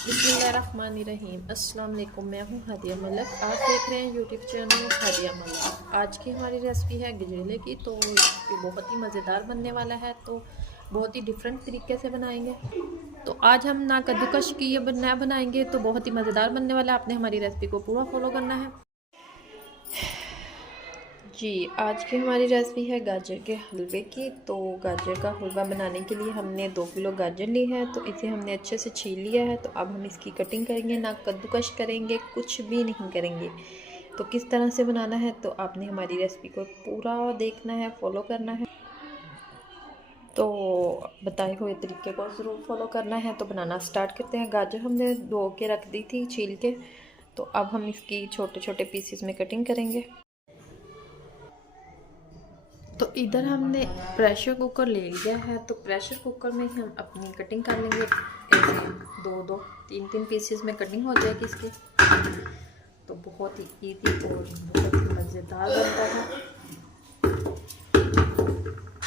बिस्मिल्लाहिर्रहमानिर्रहीम। अस्सलाम वालेकुम। मैं हूँ हादिया मलिक। आप देख रहे हैं यूट्यूब चैनल हादिया मलिक। आज की हमारी रेसिपी है गजरेले की। तो ये बहुत ही मज़ेदार बनने वाला है। तो बहुत ही डिफरेंट तरीके से बनाएंगे। तो आज हम ना कद्दूकश की ये नया बनाएंगे, तो बहुत ही मज़ेदार बनने वाला है। आपने हमारी रेसिपी को पूरा फॉलो करना है जी। आज की हमारी रेसिपी है गाजर के हलवे की। तो गाजर का हलवा बनाने के लिए हमने 2 किलो गाजर ली है। तो इसे हमने अच्छे से छील लिया है। तो अब हम इसकी कटिंग करेंगे, ना कद्दूकश करेंगे, कुछ भी नहीं करेंगे। तो किस तरह से बनाना है, तो आपने हमारी रेसिपी को पूरा देखना है, फॉलो करना है। तो बताए हुए तरीके को ज़रूर फॉलो करना है। तो बनाना स्टार्ट करते हैं। गाजर हमने धो के रख दी थी छील के। तो अब हम इसकी छोटे छोटे पीसेस में कटिंग करेंगे। तो इधर हमने प्रेशर कुकर ले लिया है। तो प्रेशर कुकर में हम अपनी कटिंग कर लेंगे। ऐसे 2-2, 3-3 पीसेस में कटिंग हो जाएगी इसकी। तो बहुत ही इजी और बहुत ही मज़ेदार बनता है।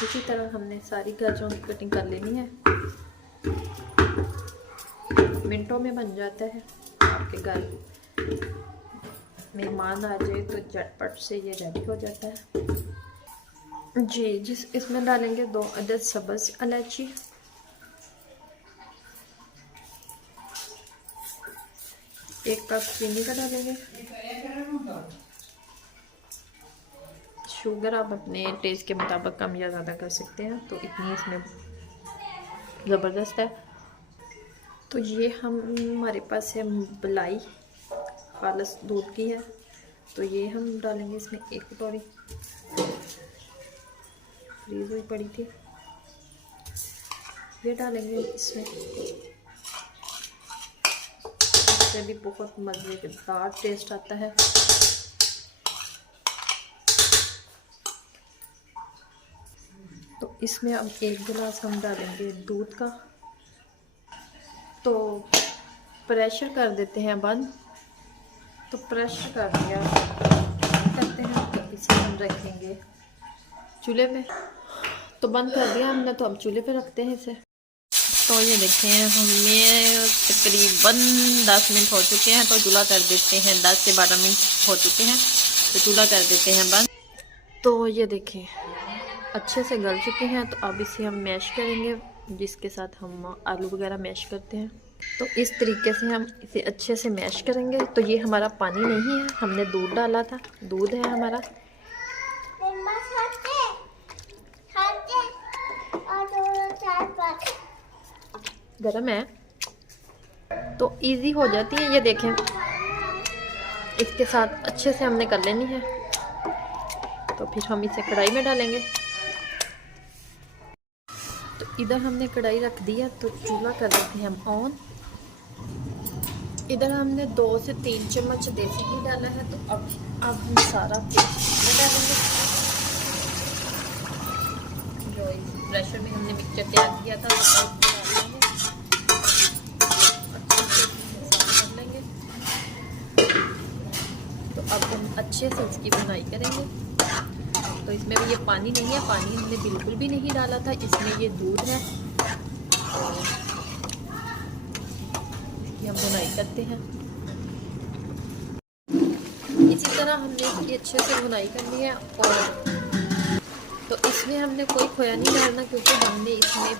इसी तरह हमने सारी गाजरों की कटिंग कर लेनी है। मिनटों में बन जाता है। आपके घर मेहमान आ जाए तो झटपट से ये रेडी हो जाता है जी। इसमें डालेंगे 2 अदद सब्ज़ इलायची, 1 कप चीनी का डालेंगे। शुगर आप अपने टेस्ट के मुताबिक कम या ज़्यादा कर सकते हैं। तो इतनी इसमें ज़बरदस्त है। तो ये हमारे पास है मलाई खालिस दूध की है। तो ये हम डालेंगे इसमें 1 कटोरी, फ्रीज हुई पड़ी थी, ये डालेंगे इसमें। इससे भी बहुत मज़ेदार टेस्ट आता है। तो इसमें अब 1 गिलास हम डालेंगे दूध का। तो प्रेशर कर देते हैं बंद। तो प्रेशर कर दिया करते हैं। तो इसे हम रखेंगे चूल्हे पे। तो बंद कर दिया हमने। तो अब चूल्हे पे रखते हैं इसे। तो ये देखें, हमें तकरीबन 10 मिनट हो चुके हैं। तो चूल्हा कर देते हैं, 10 से 12 मिनट हो चुके हैं। तो चूल्हा कर देते हैं बंद। तो ये देखें अच्छे से गल चुके हैं। तो अब इसे हम मैश करेंगे, जिसके साथ हम आलू वगैरह मैश करते हैं। तो इस तरीके से हम इसे अच्छे से मैश करेंगे। तो ये हमारा पानी नहीं है, हमने दूध डाला था, दूध है हमारा। गरम है तो इजी हो जाती है। ये देखें, इसके साथ अच्छे से हमने कर लेनी है। तो फिर हम इसे कढ़ाई में डालेंगे। तो इधर हमने कढ़ाई रख दिया। तो चूल्हा कर देते हैं हम ऑन। इधर हमने 2 से 3 चम्मच देसी घी डाला है। तो अब हम सारा तेल डालेंगे। जो इस प्रेशर में हमने मिक्सचर तैयार किया था तो कर लेंगे। तो अब हम अच्छे से इसकी बुनाई करेंगे। तो इसमें भी ये पानी नहीं है, पानी हमने बिल्कुल भी नहीं डाला था, इसमें ये दूध है। इसकी हम बुनाई करते हैं। इसी तरह हमने इसकी अच्छे से बुनाई करनी है। और तो इसमें हमने कोई खोया नहीं डालना, क्योंकि हमने इसमें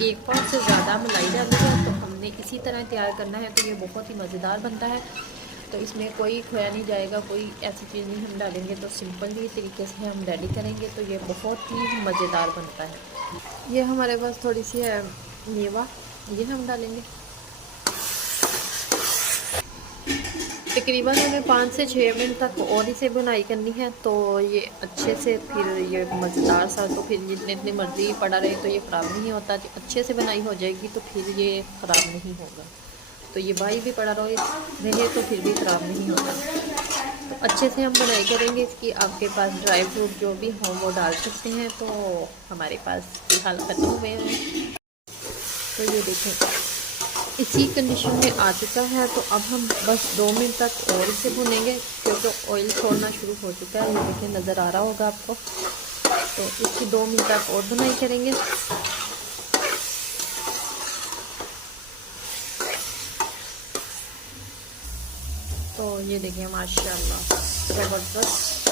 1 पाव से ज़्यादा मलाई डाली है। तो हमने इसी तरह तैयार करना है। तो ये बहुत ही मज़ेदार बनता है। तो इसमें कोई खोया नहीं जाएगा, कोई ऐसी चीज़ नहीं हम डालेंगे। तो सिंपल ही तरीके से हम रेडी करेंगे। तो ये बहुत ही मज़ेदार बनता है। ये हमारे पास थोड़ी सी है मेवा, ये हम डालेंगे। तकरीबन हमें 5 से 6 मिनट तक और इसे बुनाई करनी है। तो ये अच्छे से फिर ये मज़ेदार सा, तो फिर जितनी मर्ज़ी पड़ा रहे तो ये ख़राब नहीं होता। अच्छे से बुनाई हो जाएगी तो फिर ये ख़राब नहीं होगा। तो ये बाई भी पड़ा रहे तो फिर भी ख़राब नहीं होता। तो अच्छे से हम बुनाई करेंगे इसकी। आपके पास ड्राई फ्रूट जो भी हो वो डाल सकते हैं। तो हमारे पास फ़िलहाल ख़त्म हुए हैं। तो ये देखें इसी कंडीशन में आ चुका है। तो अब हम बस 2 मिनट तक और इसे भुनेंगे, क्योंकि ऑयल छोड़ना शुरू हो चुका है। ये देखें, नज़र आ रहा होगा आपको। तो इसकी 2 मिनट तक और भुनाई करेंगे। तो ये देखिए माशाल्लाह ज़बरदस्त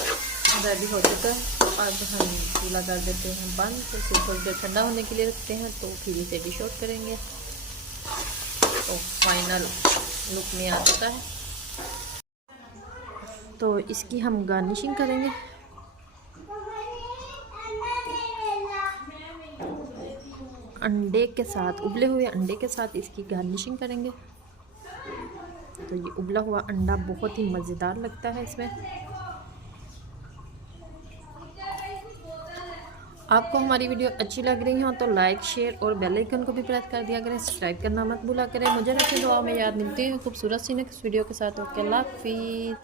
रेडी हो चुका है। अब हम चूल्हा कर देते हैं बंद, तो फिर थोड़ी देर ठंडा होने के लिए रखते हैं, तो फिर इसे डिश आउट करेंगे। तो फाइनल लुक में आ चुका है। तो इसकी हम गार्निशिंग करेंगे। अंडे के साथ, उबले हुए अंडे के साथ इसकी गार्निशिंग करेंगे। तो ये उबला हुआ अंडा बहुत ही मज़ेदार लगता है इसमें। आपको हमारी वीडियो अच्छी लग रही हो तो लाइक, शेयर और बेल आइकन को भी प्रेस कर दिया करें। सब्सक्राइब करना मत भूला करें। मुझे रखें दुआ में याद। मिलती है खूबसूरत सी नेक्स्ट वीडियो के साथ। ओके, अल्लाह हाफिज़।